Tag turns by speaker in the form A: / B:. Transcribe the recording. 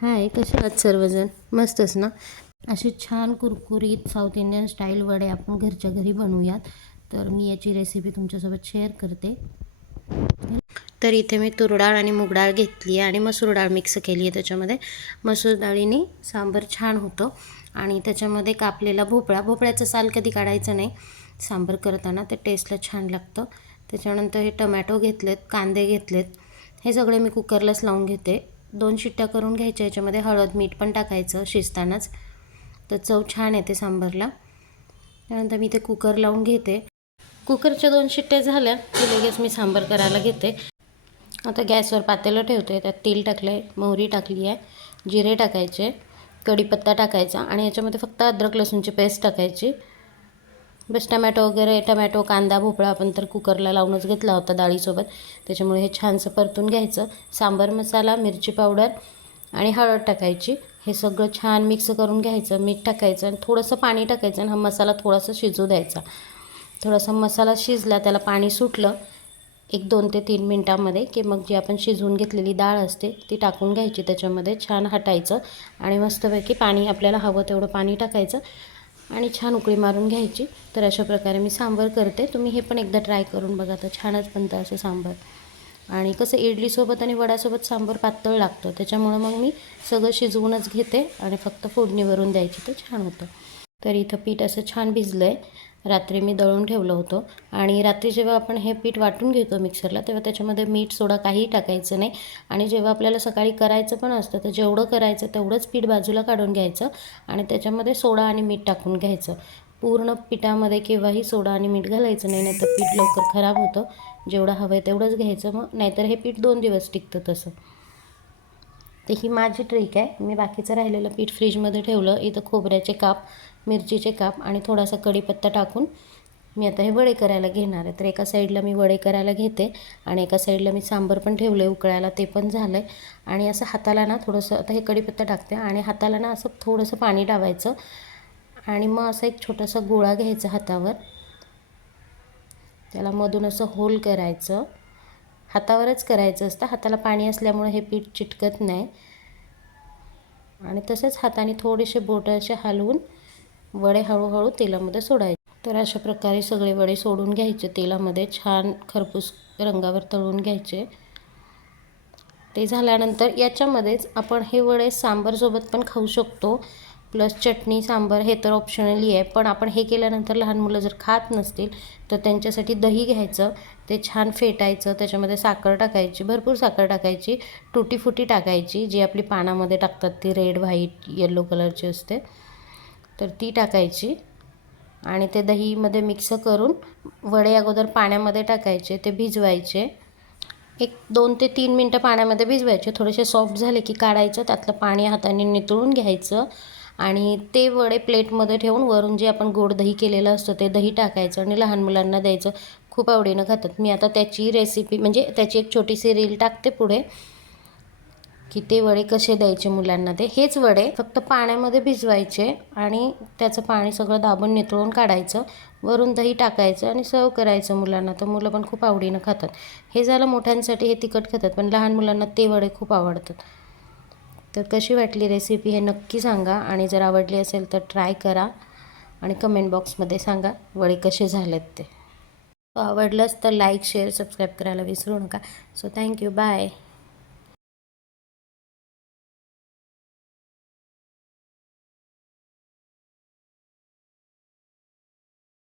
A: हाय कसे आहात सर्वजण? मस्तच ना? असे छान कुरकुरीत साऊथ इंडियन स्टाईल वडे आपण घरच्या घरी बनवूयात. तर मी याची रेसिपी तुमच्यासोबत शेअर करते. तर इथे मी तूर डाळ आणि मूग डाळ घेतली आहे आणि मसूर डाळ मिक्स केली आहे त्याच्यामध्ये. मसूर डाळीने सांबर छान होतं आणि त्याच्यामध्ये कापलेला भोपळा. भोपळ्याचं साल कधी काढायचं नाही. सांबर करताना ते टेस्टला छान लागतं. त्याच्यानंतर हे टमॅटो घेतलेत कांदे घेतलेत. हे सगळे मी कुकरलाच लावून घेते. दोन शिट्ट्या करून घ्यायच्या याच्यामध्ये हळद मीठ पण टाकायचं शिजतानाच. तर चव छान येते सांबरला. त्यानंतर मी ते कुकर लावून घेते. कुकरच्या दोन शिट्ट्या झाल्या की लगेच मी सांबार करायला घेते. आता गॅसवर पातेलं ठेवते त्यात तेल टाकलं आहे मोहरी टाकली आहे जिरे टाकायचे कढीपत्ता टाकायचा आणि याच्यामध्ये फक्त अद्रक लसूणची पेस्ट टाकायची. बस टमॅटो वगैरे टमॅटो कांदा भोपळा आपण तर कुकरला लावूनच घेतला होता डाळीसोबत. त्याच्यामुळे हे छानसं परतून घ्यायचं. सांबार मसाला मिरची पावडर आणि हळद टाकायची. हे सगळं छान मिक्स करून घ्यायचं मीठ टाकायचं आणि थोडंसं पाणी टाकायचं आणि हा मसाला थोडासा शिजू द्यायचा. थोडासा मसाला शिजला त्याला पाणी सुटलं एक दोन ते तीन मिनटामध्ये की मग जी आपण शिजवून घेतलेली डाळ असते ती टाकून घ्यायची. त्याच्यामध्ये छान हटायचं आणि मस्तपैकी पाणी आपल्याला हवं तेवढं पाणी टाकायचं. आणि छान उकळी मारून घ्यायची. तर अशा प्रकारे मी सांबार करते. तुम्ही हे पण एकदा ट्राय करून बघा. तर छानच बनतं असं सांबार. आणि कसं इडलीसोबत आणि वडासोबत सांबार पातळ लागतो. त्याच्यामुळं मग मी सगळं शिजवूनच घेते आणि फक्त फोडणीवरून द्यायची तर छान होतं. तर इथं पीठ असं छान भिजलं आहे रात्री मी दळून ठेवलं होतं. आणि रात्री जेव्हा आपण हे पीठ वाटून घेतो मिक्सरला तेव्हा त्याच्यामध्ये मीठ सोडा काहीही टाकायचं नाही. आणि जेव्हा आपल्याला सकाळी करायचं पण असतं तर जेवढं करायचं तेवढंच पीठ बाजूला काढून घ्यायचं आणि त्याच्यामध्ये सोडा आणि मीठ टाकून घ्यायचं. पूर्ण पिठामध्ये केव्हाही सोडा आणि मीठ घालायचं नाही नाहीतर पीठ लवकर खराब होतं. जेवढं हवं आहे तेवढंच घ्यायचं मग नाहीतर हे पीठ दोन दिवस टिकतं तसं. तर ही माझी ट्रिक आहे. मी बाकीचं राहिलेलं पीठ फ्रीजमध्ये ठेवलं. इथं खोबऱ्याचे काप मिरचीचे काप आणि थोडासा कढीपत्ता टाकून मी आता हे वडे करायला घेणार आहे. तर एका साईडला मी वडे करायला घेते आणि एका साईडला मी सांबर पण ठेवलं आहे उकळायला. ते पण झालं आहे आणि असं हाताला ना थोडंसं आता हे कढीपत्ता टाकते आणि हाताला ना असं थोडंसं पाणी डावायचं आणि मग असं एक छोटासा गोळा घ्यायचा हातावर. त्याला मधून असं होल करायचं. हातावरच करायचं असतं. हाताला पाणी असल्यामुळे हे पीठ चिटकत नाही. आणि तसेच हाताने थोडेसे बोट असे हलवून वडे हळूहळू तेलामध्ये सोडायचे. तर अशा प्रकारे सगळे वडे सोडून घ्यायचे. तेलामध्ये छान खरपूस रंगावर तळून घ्यायचे. ते झाल्यानंतर याच्यामध्येच आपण हे वडे सांबारसोबत पण खाऊ शकतो. प्लस चटणी सांबर हे तर ऑप्शनली आहे. पण आपण हे केल्यानंतर लहान मुलं जर खात नसतील तर त्यांच्यासाठी दही घ्यायचं ते छान फेटायचं त्याच्यामध्ये साखर टाकायची भरपूर साखर टाकायची टुटीफुटी टाकायची जी आपली पानामध्ये टाकतात ती रेड व्हाईट येल्लो कलरची असते. तर ती टाकायची. आणि ते दहीमध्ये मिक्स करून वडे अगोदर पाण्यामध्ये टाकायचे ते भिजवायचे. एक दोन ते तीन मिनटं पाण्यामध्ये भिजवायचे. थोडेसे सॉफ्ट झाले की काढायचं त्यातलं पाणी हाताने नितळून घ्यायचं. आणि ते वडे प्लेटमध्ये ठेवून वरून जे आपण गोड दही केलेलं असतं ते दही टाकायचं आणि लहान मुलांना द्यायचं. खूप आवडीनं खातात. मी आता त्याची रेसिपी म्हणजे त्याची एक छोटीशी रील टाकते पुढे. की ते वडे कसे द्यायचे मुलांना ते. हेच वडे फक्त पाण्यामध्ये भिजवायचे आणि त्याचं पाणी सगळं दाबून नितळून काढायचं. वरून दही टाकायचं आणि सर्व करायचं मुलांना. तर मुलं पण खूप आवडीनं खातात. हे झालं मोठ्यांसाठी हे तिखट खातात. पण लहान मुलांना ते वडे खूप आवडतात. तर कशी वाटली रेसिपी हे नक्की सांगा आणि जर आवडली असेल तर ट्राय करा आणि कमेंट बॉक्समध्ये सांगा वडे कसे झालेत ते. आवडलंच तर लाईक शेअर सबस्क्राईब करायला विसरू नका. So thank you bye